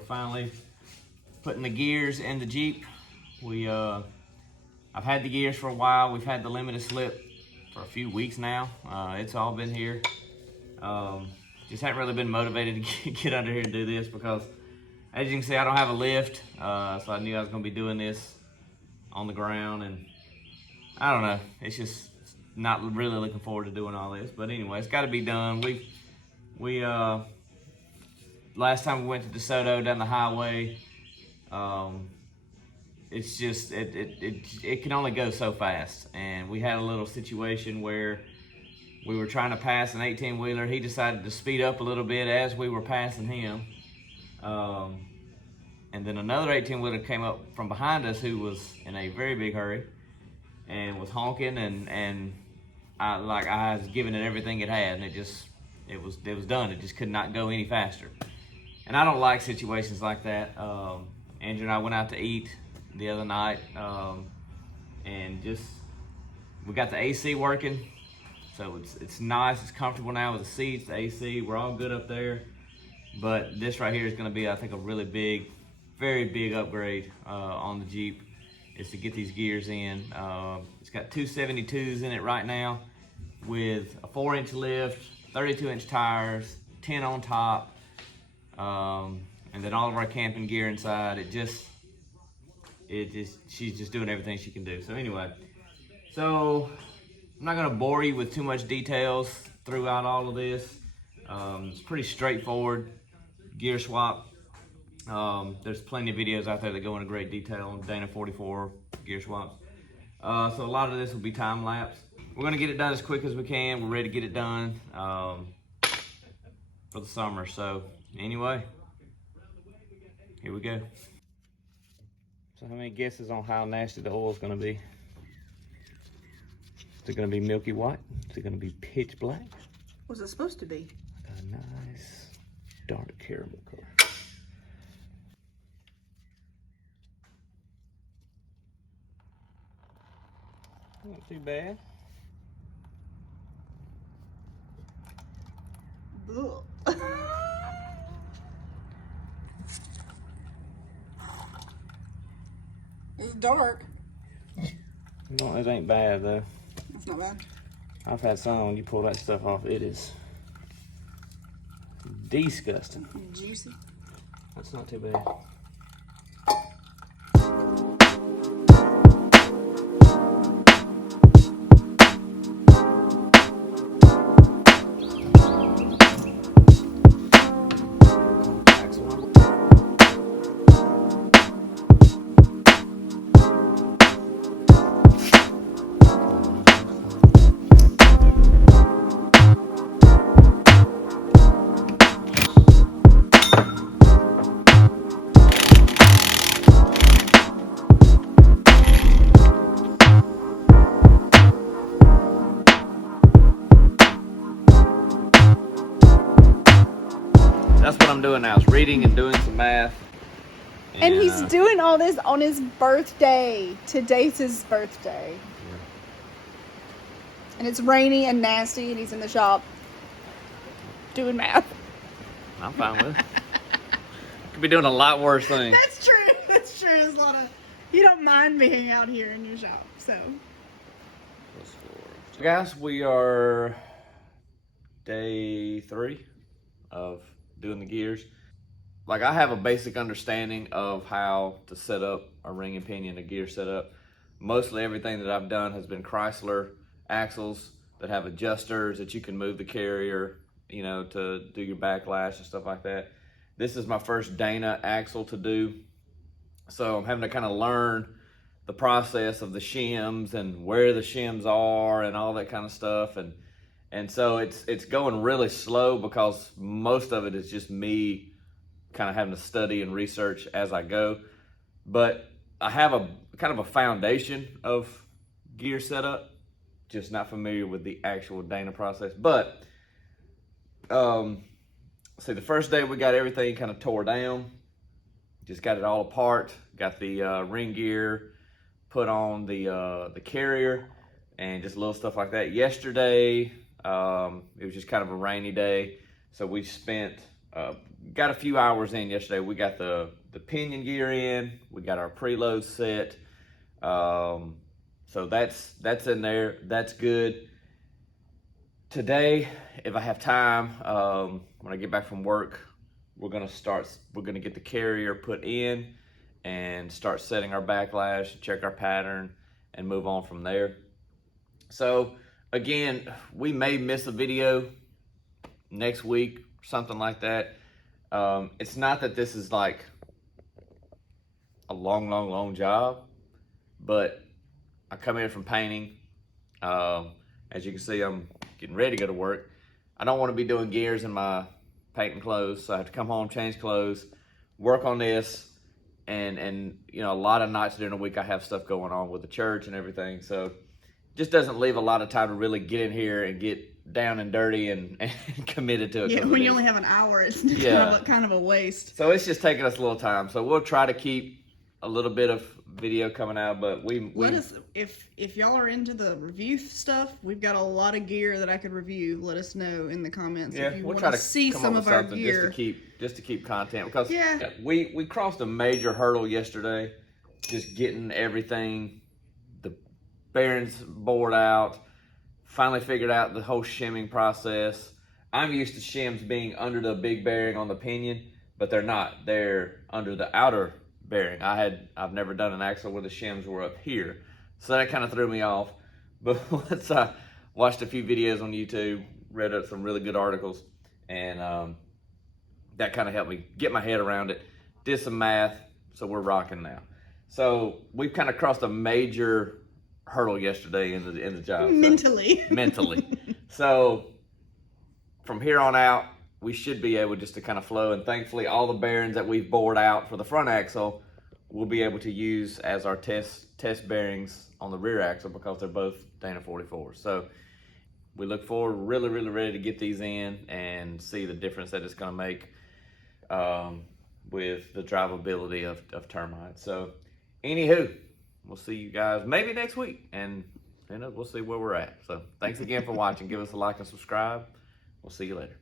finally putting the gears in the Jeep. I've had the gears for a while. We've had the limited slip for a few weeks now. It's all been here. Just haven't really been motivated to get under here and do this because, as you can see, I don't have a lift. So I knew I was going to be doing this on the ground, and I don't know. It's just not really looking forward to doing all this. But anyway, it's got to be done. We last time we went to DeSoto down the highway, it's just it can only go so fast, and we had a little situation where we were trying to pass an 18-wheeler. He decided to speed up a little bit as we were passing him, and then another 18-wheeler came up from behind us who was in a very big hurry and was honking, and I was giving it everything it had, and it was done. It just could not go any faster. And I don't like situations like that. Andrew and I went out to eat the other night, and we got the AC working, so it's nice, it's comfortable now with the seats, the AC. We're all good up there. But this right here is going to be, I think, a really big, very big upgrade on the Jeep, is to get these gears in. It's got 272s in it right now with a 4-inch lift, 32-inch tires, 10 on top. And then all of our camping gear inside. She's just doing everything she can do. So anyway, I'm not gonna bore you with too much details throughout all of this. It's pretty straightforward gear swap. There's plenty of videos out there that go into great detail on Dana 44 gear swaps. So a lot of this will be time lapse. We're gonna get it done as quick as we can. We're ready to get it done for the summer. So anyway, here we go. So how many guesses on how nasty the oil is going to be? Is it going to be milky white? Is it going to be pitch black? What's it supposed to be? A nice dark caramel color. Not too bad. It's dark. No, it ain't bad though. That's not bad. I've had some, when you pull that stuff off, it is disgusting. Juicy. That's not too bad. That's what I'm doing now, is reading and doing some math. And he's doing all this on his birthday. Today's his birthday. Yeah. And it's rainy and nasty, and he's in the shop doing math. I'm fine with it. Could be doing a lot worse things. That's true. That's true. There's a lot of... You don't mind being out here in your shop, so... So guys, we are day 3 of doing the gears. Like, I have a basic understanding of how to set up a ring and pinion, a gear setup. Mostly everything that I've done has been Chrysler axles that have adjusters that you can move the carrier, you know, to do your backlash and stuff like that. This is my first Dana axle to do, so I'm having to kind of learn the process of the shims and where the shims are and all that kind of stuff. And so it's going really slow because most of it is just me kind of having to study and research as I go. But I have a kind of a foundation of gear setup, just not familiar with the actual Dana process. But see, the first day we got everything kind of tore down, just got it all apart, got the ring gear put on the carrier and just little stuff like that. Yesterday, it was just kind of a rainy day, so we spent got a few hours in yesterday. We got the pinion gear in. We got our preload set. So that's in there. That's good. Today, if I have time, when I get back from work, we're gonna get the carrier put in and start setting our backlash, check our pattern, and move on from there. So again, we may miss a video next week, something like that. It's not that this is like a long job, but I come in from painting. As you can see, I'm getting ready to go to work. I don't want to be doing gears in my painting clothes, so I have to come home, change clothes, work on this, and you know, a lot of nights during the week I have stuff going on with the church and everything, so just doesn't leave a lot of time to really get in here and get down and dirty and committed to it. Yeah, when you only have an hour, it's kind of a waste. So it's just taking us a little time. So we'll try to keep a little bit of video coming out, but we let us, if y'all are into the review stuff, we've got a lot of gear that I could review. Let us know in the comments if you want to see some of our gear. Just to keep content, because we crossed a major hurdle yesterday, just getting everything, the bearings bored out, finally figured out the whole shimming process. I'm used to shims being under the big bearing on the pinion, but they're not. They're under the outer bearing. I've never done an axle where the shims were up here, so that kind of threw me off. But once I watched a few videos on YouTube, read up some really good articles, and that kind of helped me get my head around it. Did some math, so we're rocking now. So we've kind of crossed a major hurdle yesterday in the job. Mentally. So from here on out, we should be able just to kind of flow, and thankfully all the bearings that we've bored out for the front axle we'll be able to use as our test bearings on the rear axle, because they're both Dana 44. So we look forward, really ready to get these in and see the difference that it's going to make with the drivability of Termite. So anywho, we'll see you guys maybe next week, and we'll see where we're at. So thanks again for watching. Give us a like and subscribe. We'll see you later.